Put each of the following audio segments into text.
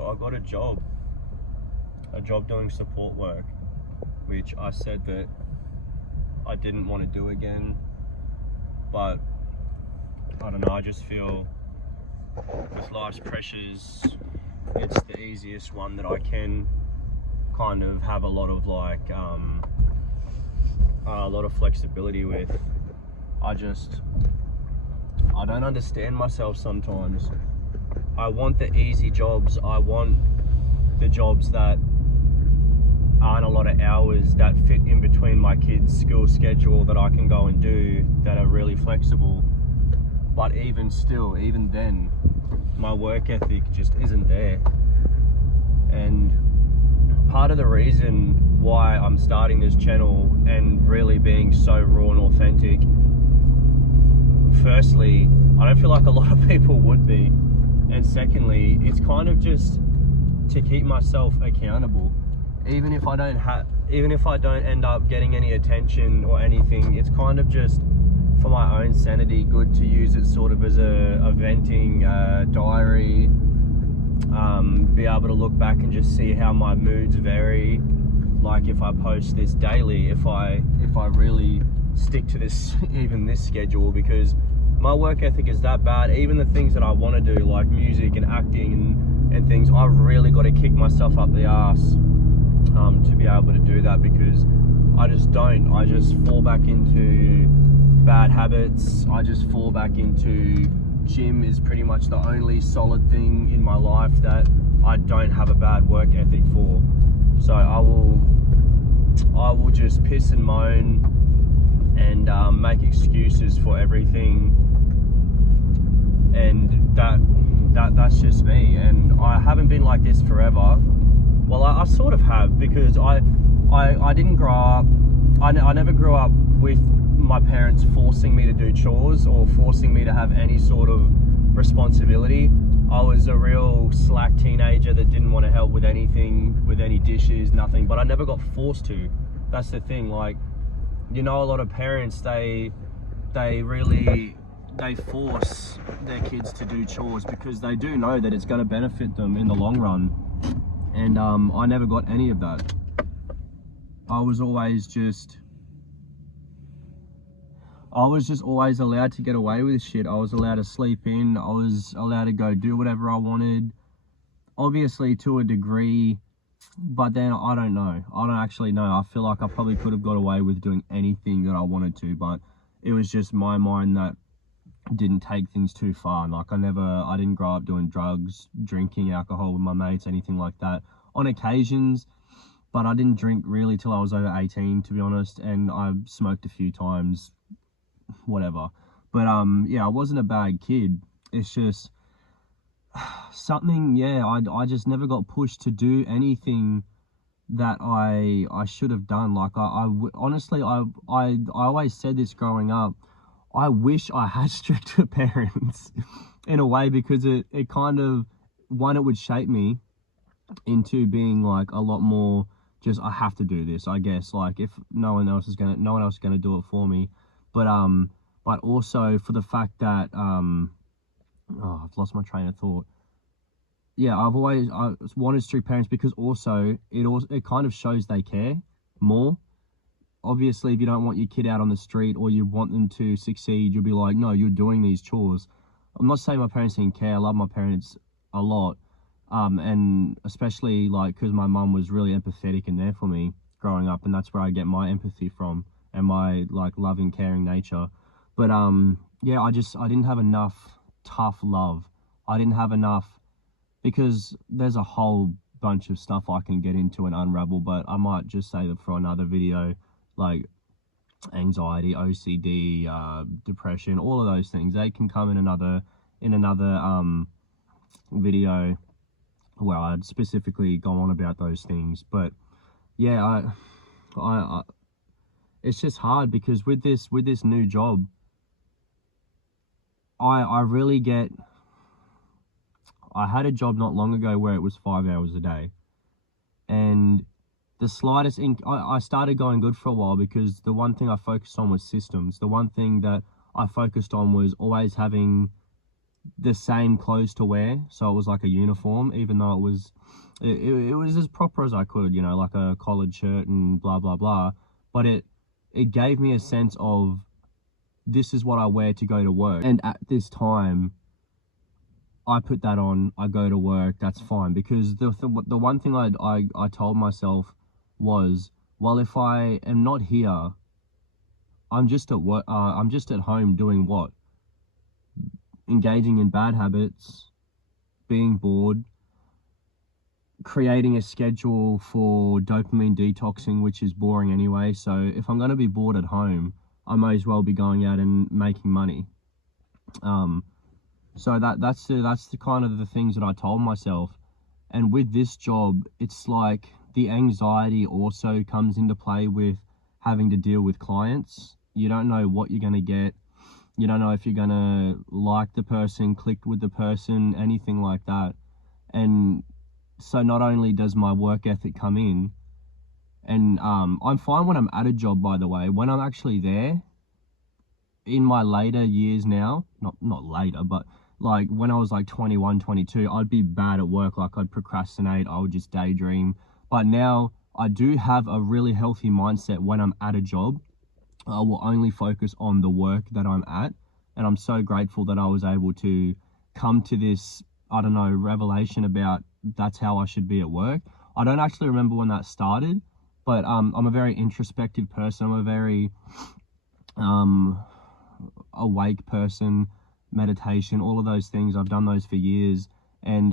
So I got a job doing support work, which I said that I didn't want to do again, but I don't know, I just feel with life's pressures, it's the easiest one that I can kind of have a lot of flexibility with. I don't understand myself sometimes. I want the easy jobs. I want the jobs that aren't a lot of hours, that fit in between my kids' school schedule, that I can go and do, that are really flexible. But even then, my work ethic just isn't there. And part of the reason why I'm starting this channel and really being so raw and authentic, firstly, I don't feel like a lot of people would be, and secondly, it's kind of just to keep myself accountable. Even if I don't end up getting any attention or anything, it's kind of just for my own sanity good to use it sort of as a venting diary, be able to look back and just see how my moods vary. Like if I post this daily, if I really stick to this schedule, because my work ethic is that bad. Even the things that I want to do, like music and acting and things, I've really got to kick myself up the ass to be able to do that, because I just fall back into bad habits. I just fall back into gym is pretty much the only solid thing in my life that I don't have a bad work ethic for. So I will just piss and moan and make excuses for everything, and that's just me. And I haven't been like this forever. Well, I sort of have, because I didn't grow up, I never grew up with my parents forcing me to do chores or forcing me to have any sort of responsibility. I was a real slack teenager that didn't want to help with anything, with any dishes, nothing, but I never got forced to. That's the thing. Like, you know, a lot of parents, they force their kids to do chores because they do know that it's going to benefit them in the long run. And I never got any of that. I was just always allowed to get away with shit. I was allowed to sleep in. I was allowed to go do whatever I wanted. Obviously to a degree, but then I don't know. I don't actually know. I feel like I probably could have got away with doing anything that I wanted to, but it was just my mind that didn't take things too far. Like I didn't grow up doing drugs, drinking alcohol with my mates, anything like that. On occasions, but I didn't drink really till I was over 18, to be honest, and I smoked a few times, whatever. But yeah, I wasn't a bad kid. It's just something, yeah, I just never got pushed to do anything that I should have done. Like honestly, I always said this growing up, I wish I had stricter parents in a way, because it kind of, one, it would shape me into being like a lot more just, I have to do this, I guess, like if no one else is gonna do it for me. But also for the fact that I've lost my train of thought. Yeah, I wanted strict parents because also it kind of shows they care more. Obviously, if you don't want your kid out on the street or you want them to succeed, you'll be like, no, you're doing these chores. I'm not saying my parents didn't care. I love my parents a lot. And especially like, because my mum was really empathetic and there for me growing up, and that's where I get my empathy from and my like loving, caring nature. But yeah, I didn't have enough tough love. I didn't have enough, because there's a whole bunch of stuff I can get into and unravel, but I might just say that for another video, like anxiety, OCD, depression, all of those things, they can come in another video where I'd specifically go on about those things. But yeah, I it's just hard, because with this new job, I really get, I had a job not long ago where it was 5 hours a day, and the slightest I started going good for a while, because the one thing I focused on was systems. The one thing that I focused on was always having the same clothes to wear, so it was like a uniform, even though it was as proper as I could, you know, like a collared shirt and blah blah blah. But it gave me a sense of, this is what I wear to go to work, and at this time I put that on, I go to work, that's fine. Because the one thing I told myself was, well, if I am not here, I'm just at work, I'm just at home doing what? Engaging in bad habits, being bored, creating a schedule for dopamine detoxing, which is boring anyway. So if I'm going to be bored at home, I may as well be going out and making money. So that's the kind of the things that I told myself. And with this job, it's like the anxiety also comes into play with having to deal with clients. You don't know what you're going to get. You don't know if you're going to like the person, click with the person, anything like that. And so not only does my work ethic come in, and I'm fine when I'm at a job, by the way. When I'm actually there, in my later years now, not later, but like when I was like 21, 22, I'd be bad at work. Like I'd procrastinate, I would just daydream. But now I do have a really healthy mindset. When I'm at a job, I will only focus on the work that I'm at. And I'm so grateful that I was able to come to this, I don't know, revelation about that's how I should be at work. I don't actually remember when that started, but I'm a very introspective person. I'm a very awake person, meditation, all of those things. I've done those for years. And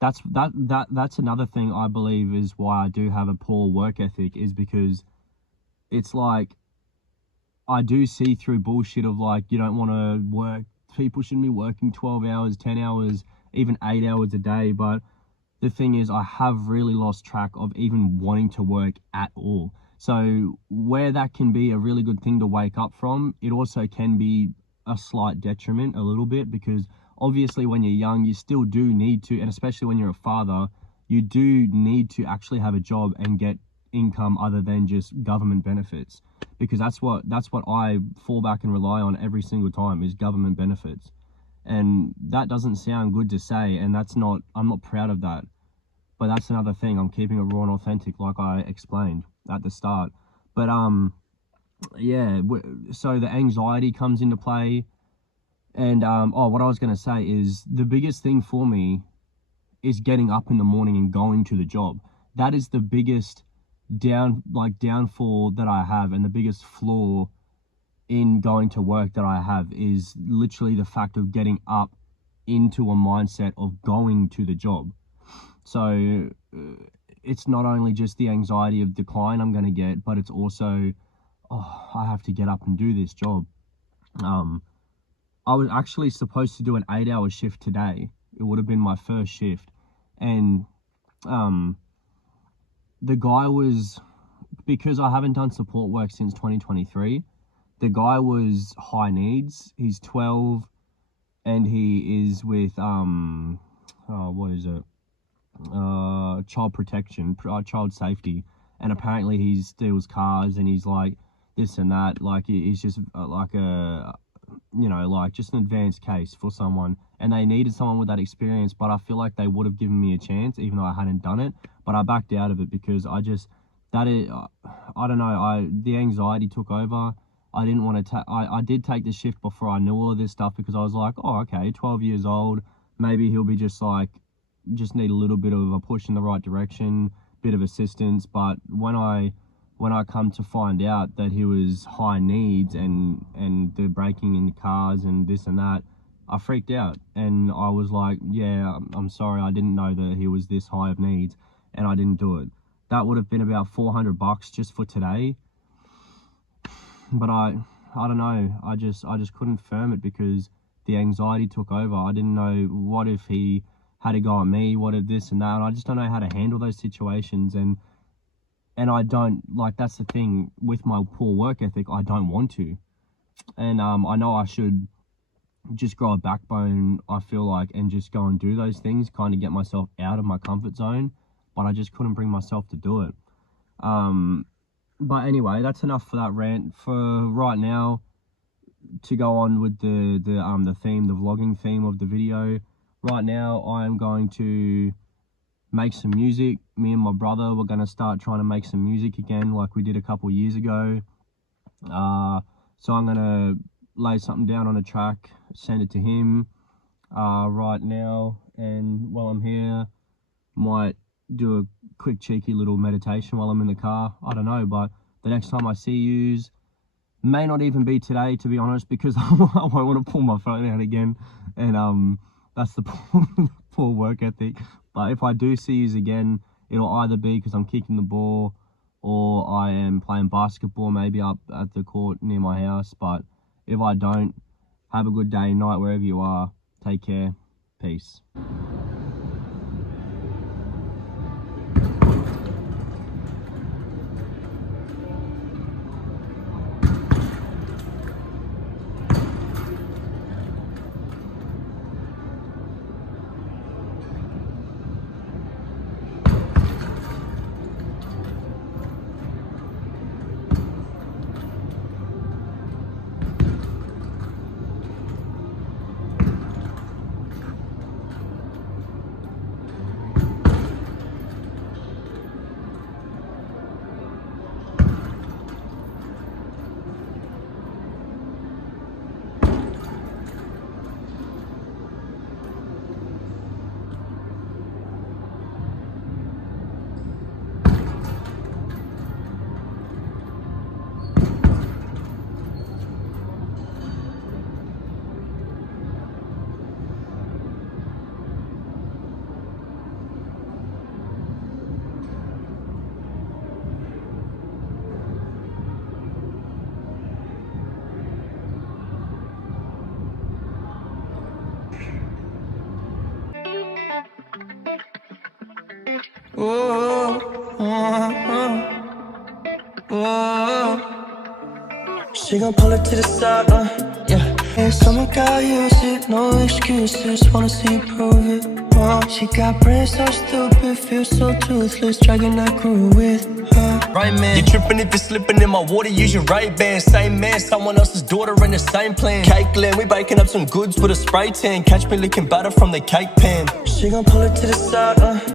that's another thing I believe is why I do have a poor work ethic, is because it's like I do see through bullshit of like, you don't want to work, people shouldn't be working 12 hours, 10 hours, even 8 hours a day. But the thing is, I have really lost track of even wanting to work at all. So where that can be a really good thing to wake up from, it also can be a slight detriment a little bit, because obviously when you're young, you still do need to, and especially when you're a father, you do need to actually have a job and get income other than just government benefits, because that's what I fall back and rely on every single time, is government benefits. And that doesn't sound good to say, and I'm not proud of that. But that's another thing, I'm keeping it raw and authentic, like I explained at the start. But yeah, so the anxiety comes into play. And what I was going to say is, the biggest thing for me is getting up in the morning and going to the job. That is the biggest downfall that I have, and the biggest flaw in going to work that I have, is literally the fact of getting up into a mindset of going to the job. So it's not only just the anxiety of decline I'm going to get, but it's also, I have to get up and do this job. I was actually supposed to do an 8-hour shift today. It would have been my first shift. And the guy was, because I haven't done support work since 2023, the guy was high needs. He's 12 and he is with, what is it? Child protection, child safety. And apparently he steals cars, and he's like this and that. Like he's just like a, you know, like just an advanced case for someone, and they needed someone with that experience. But I feel like they would have given me a chance even though I hadn't done it, but I backed out of it because I don't know, the anxiety took over. I didn't want to I did take the shift before I knew all of this stuff, because I was like, oh, okay, 12 years old, maybe he'll be just need a little bit of a push in the right direction, bit of assistance. But when I come to find out that he was high needs and the breaking in cars and this and that, I freaked out, and I was like, yeah, I'm sorry, I didn't know that he was this high of needs, and I didn't do it. That would have been about $400 just for today. But I don't know, I just couldn't firm it because the anxiety took over. I didn't know, what if he had to go at me, what if this and that, and I just don't know how to handle those situations. And I don't, like, that's the thing with my poor work ethic, I don't want to. And I know I should just grow a backbone, I feel like, and just go and do those things, kind of get myself out of my comfort zone, but I just couldn't bring myself to do it. But anyway, that's enough for that rant. For right now, to go on with the vlogging theme of the video, right now I am going to make some music. Me and my brother, we're going to start trying to make some music again like we did a couple years ago. So I'm going to lay something down on a track, send it to him right now, and while I'm here, might do a quick cheeky little meditation while I'm in the car. I don't know, but the next time I see yous may not even be today, to be honest, because I won't want to pull my phone out again, and that's the poor work ethic. But if I do see yous again, it'll either be because I'm kicking the ball or I am playing basketball, maybe up at the court near my house. But if I don't, have a good day, night, wherever you are. Take care. Peace. She gon' pull it to the side, yeah. Hey, someone got use it, no excuses, wanna see you prove it. She got brains so stupid, feels so toothless, dragging that crew with her. Right, man. You tripping if you're slipping in my water, use your Ray-Ban. Same man, someone else's daughter in the same plan. Cake land, we baking up some goods with a spray tan. Catch me licking batter from the cake pan. She gon' pull it to the side,